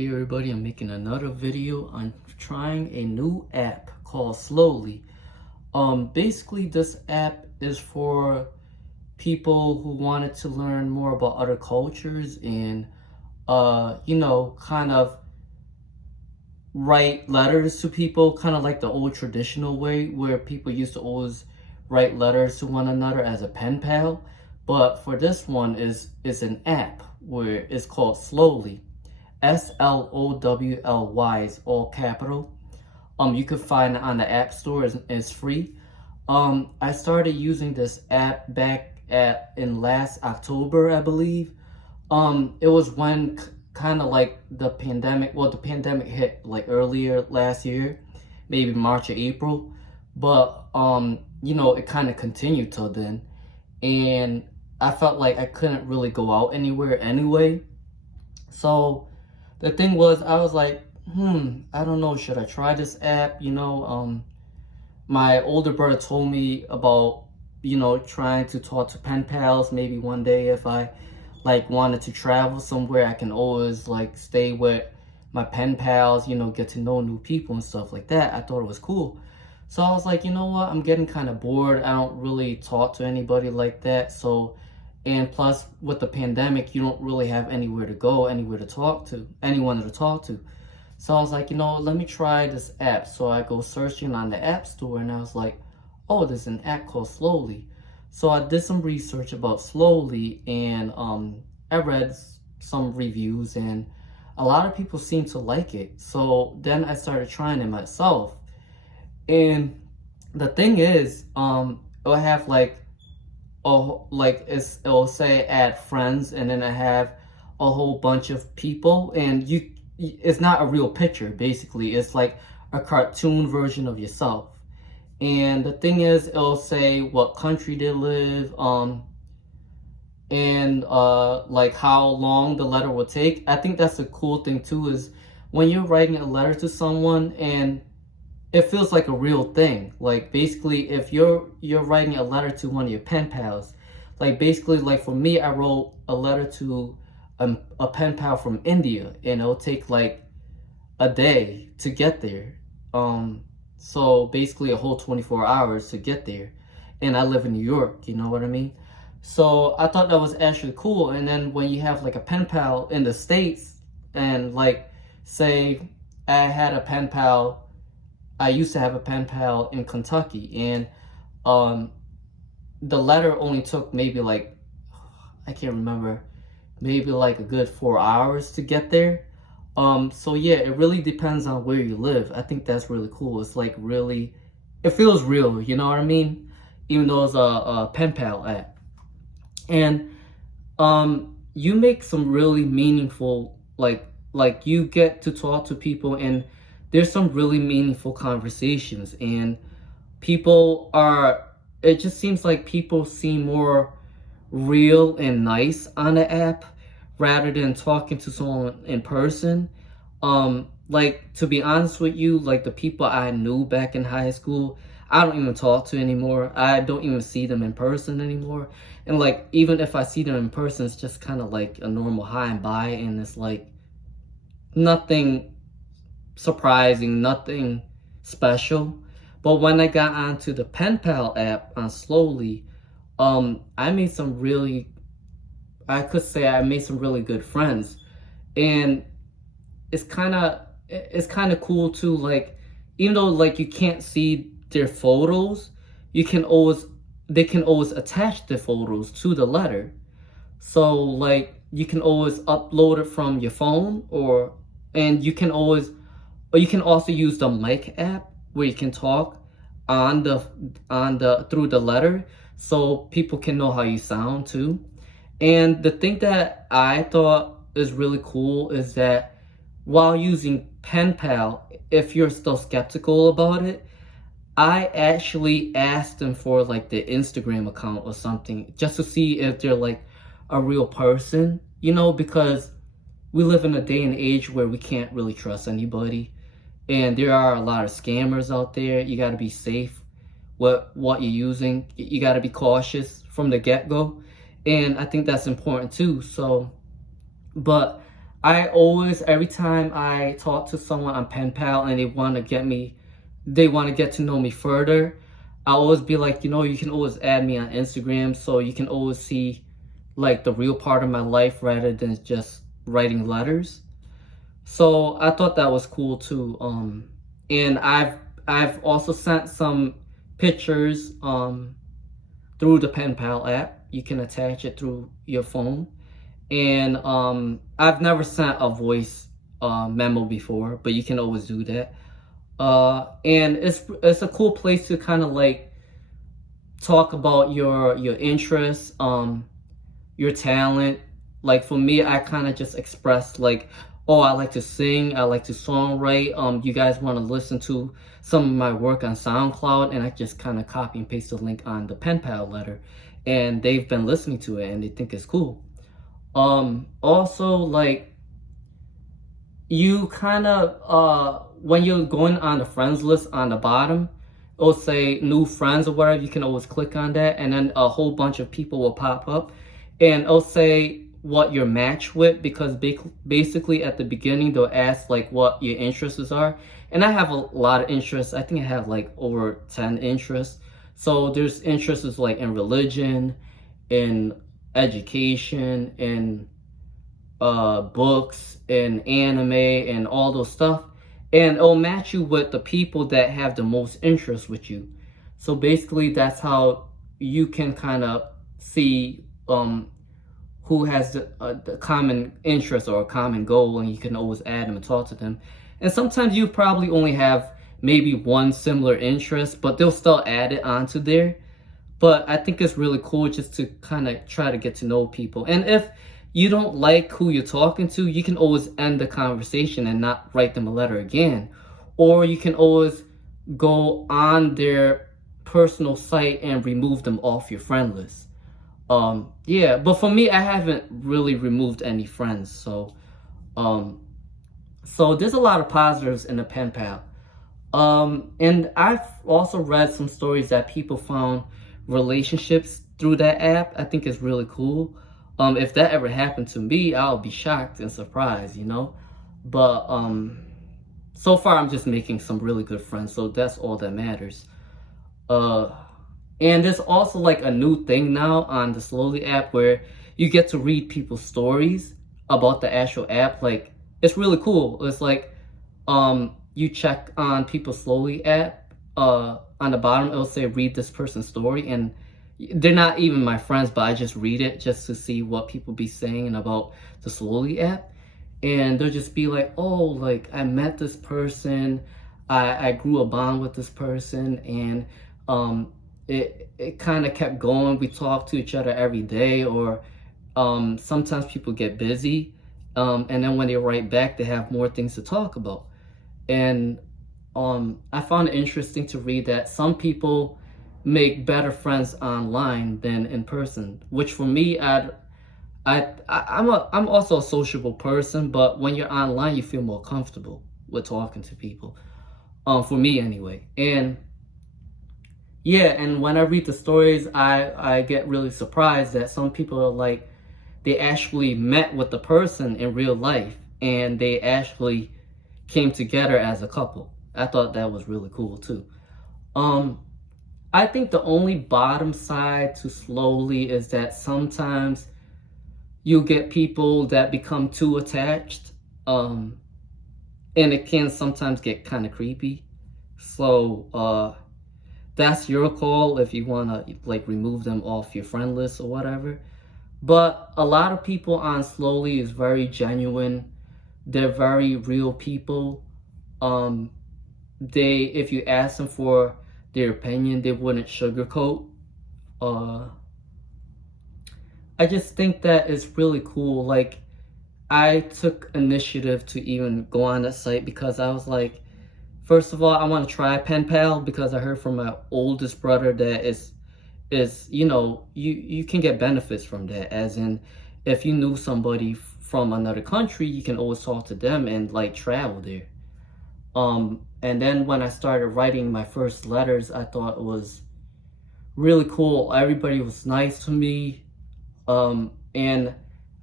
Hey everybody, I'm making another video on trying a new app called Slowly. Basically this app is for people who wanted to learn more about other cultures and kind of write letters to people, kind of like the old traditional way where people used to always write letters to one another as a pen pal. But for this one is an app where it's called Slowly. Slowly is all capital. You can find it on the App Store. It's free. I started using this app back in last October, I believe. It was when kind of like the pandemic. Well, the pandemic hit like earlier last year, maybe March or April. But it kind of continued till then, and I felt like I couldn't really go out anywhere anyway. So the thing was, I was like, I don't know, should I try this app? My older brother told me about, trying to talk to pen pals. Maybe one day if I like wanted to travel somewhere, I can always like stay with my pen pals, get to know new people and stuff like that. I thought it was cool. So I was like, you know what? I'm getting kind of bored. I don't really talk to anybody like that. And plus, with the pandemic, you don't really have anywhere to go, anywhere to talk to, anyone to talk to. So I was like, let me try this app. So I go searching on the App Store, and I was like, oh, there's an app called Slowly. So I did some research about Slowly, and I read some reviews, and a lot of people seem to like it. So then I started trying it myself. And the thing is, it'll have it'll say add friends, and then I have a whole bunch of people, and it's not a real picture. Basically, it's like a cartoon version of yourself. And the thing is, it'll say what country they live, and like how long the letter will take. I think that's a cool thing too, is when you're writing a letter to someone and it feels like a real thing. Like basically, if you're writing a letter to one of your pen pals, like basically, like for me, I wrote a letter to a pen pal from India, and it'll take like a day to get there. So basically a whole 24 hours to get there, and I live in New York. You know what I mean? So I thought that was actually cool. And then when you have like a pen pal in the States, and like say I used to have a pen pal in Kentucky, and the letter only took maybe like, I can't remember, maybe like a good 4 hours to get there. So yeah, it really depends on where you live. I think that's really cool. It's like really, it feels real, you know what I mean? Even though it's a pen pal app. And you make some really meaningful, like you get to talk to people, and there's some really meaningful conversations, and it just seems like people seem more real and nice on the app rather than talking to someone in person. Like, to be honest with you, like the people I knew back in high school, I don't even talk to anymore. I don't even see them in person anymore. And like, even if I see them in person, it's just kind of like a normal hi and bye, and it's like nothing surprising, nothing special. But when I got onto the pen pal app on Slowly, I made some really good friends. And it's kind of cool too. Like, even though like you can't see their photos, they can always attach the photos to the letter. So like you can always upload it from your phone, and you can also use the mic app where you can talk through the letter, so people can know how you sound too. And the thing that I thought is really cool is that while using pen pal, if you're still skeptical about it, I actually asked them for like the Instagram account or something, just to see if they're like a real person, because we live in a day and age where we can't really trust anybody. And there are a lot of scammers out there. You got to be safe with what you're using. You got to be cautious from the get-go. And I think that's important too. So, but I always, every time I talk to someone on pen pal and they want to get to know me further, I always be like, you can always add me on Instagram so you can always see like the real part of my life rather than just writing letters. So I thought that was cool too. And I've also sent some pictures through the pen pal app. You can attach it through your phone. And I've never sent a voice memo before, but you can always do that. And it's a cool place to kind of like talk about your interests, your talent. Like for me, I kind of just expressed like, oh, I like to sing, I like to songwrite. You guys want to listen to some of my work on SoundCloud, and I just kind of copy and paste the link on the pen pal letter, and they've been listening to it and they think it's cool. Also, like, you kind of when you're going on the friends list on the bottom, it'll say new friends or whatever. You can always click on that, and then a whole bunch of people will pop up, and it'll say what you're matched with, because basically at the beginning they'll ask like what your interests are, and I have a lot of interests. I think I have like over 10 interests. So there's interests like in religion, in education, in books, in anime, and all those stuff, and it'll match you with the people that have the most interest with you. So basically that's how you can kind of see who has the common interest or a common goal, and you can always add them and talk to them. And sometimes you probably only have maybe one similar interest, but they'll still add it onto there. But I think it's really cool just to kind of try to get to know people. And if you don't like who you're talking to, you can always end the conversation and not write them a letter again. Or you can always go on their personal site and remove them off your friend list. Yeah, but for me, I haven't really removed any friends. So there's a lot of positives in the pen pal. And I've also read some stories that people found relationships through that app. I think it's really cool. If that ever happened to me, I'll be shocked and surprised. But so far I'm just making some really good friends, so that's all that matters. And there's also like a new thing now on the Slowly app where you get to read people's stories about the actual app. Like, it's really cool. It's like you check on People Slowly app, on the bottom it'll say read this person's story, and they're not even my friends, but I just read it just to see what people be saying about the Slowly app. And they'll just be like, oh, like, I met this person, I grew a bond with this person, and it kind of kept going. We talk to each other every day, or sometimes people get busy, and then when they write back, they have more things to talk about. And I found it interesting to read that some people make better friends online than in person, which for me, I'm also a sociable person, but when you're online, you feel more comfortable with talking to people. For me anyway. And yeah, and when I read the stories, I get really surprised that some people are like, they actually met with the person in real life and they actually came together as a couple. I thought that was really cool too. I think the only bottom side to Slowly is that sometimes you get people that become too attached, and it can sometimes get kind of creepy. So that's your call if you want to like remove them off your friend list or whatever. But a lot of people on Slowly is very genuine. They're very real people. If you ask them for their opinion, they wouldn't sugarcoat. I just think that it's really cool. Like, I took initiative to even go on that site because I was like, first of all, I want to try pen pal because I heard from my oldest brother that you can get benefits from that. As in, if you knew somebody from another country, you can always talk to them and like travel there. And then when I started writing my first letters, I thought it was really cool. Everybody was nice to me. And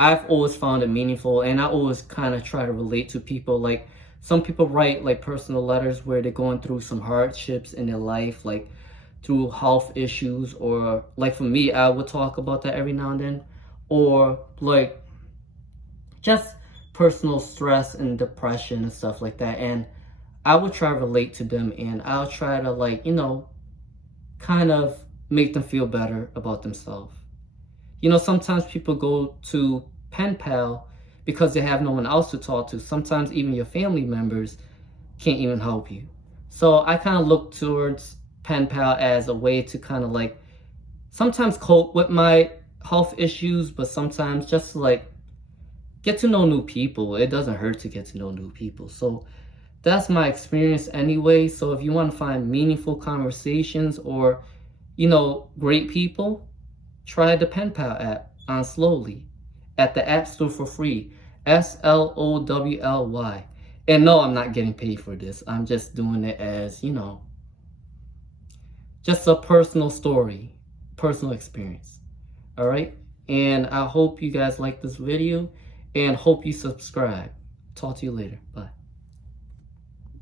I've always found it meaningful, and I always kind of try to relate to people. Like, some people write like personal letters where they're going through some hardships in their life, like through health issues, or like for me, I would talk about that every now and then, or like just personal stress and depression and stuff like that. And I would try to relate to them, and I'll try to, like, kind of make them feel better about themselves. Sometimes people go to penpal because they have no one else to talk to. Sometimes even your family members can't even help you. So I kind of look towards penpal as a way to kind of like sometimes cope with my health issues, but sometimes just to like get to know new people. It doesn't hurt to get to know new people. So that's my experience anyway. So if you want to find meaningful conversations or, great people, try the penpal app on Slowly at the App Store for free. SLOWLY. And no, I'm not getting paid for this. I'm just doing it as, just a personal story, personal experience. All right? And I hope you guys like this video and hope you subscribe. Talk to you later. Bye.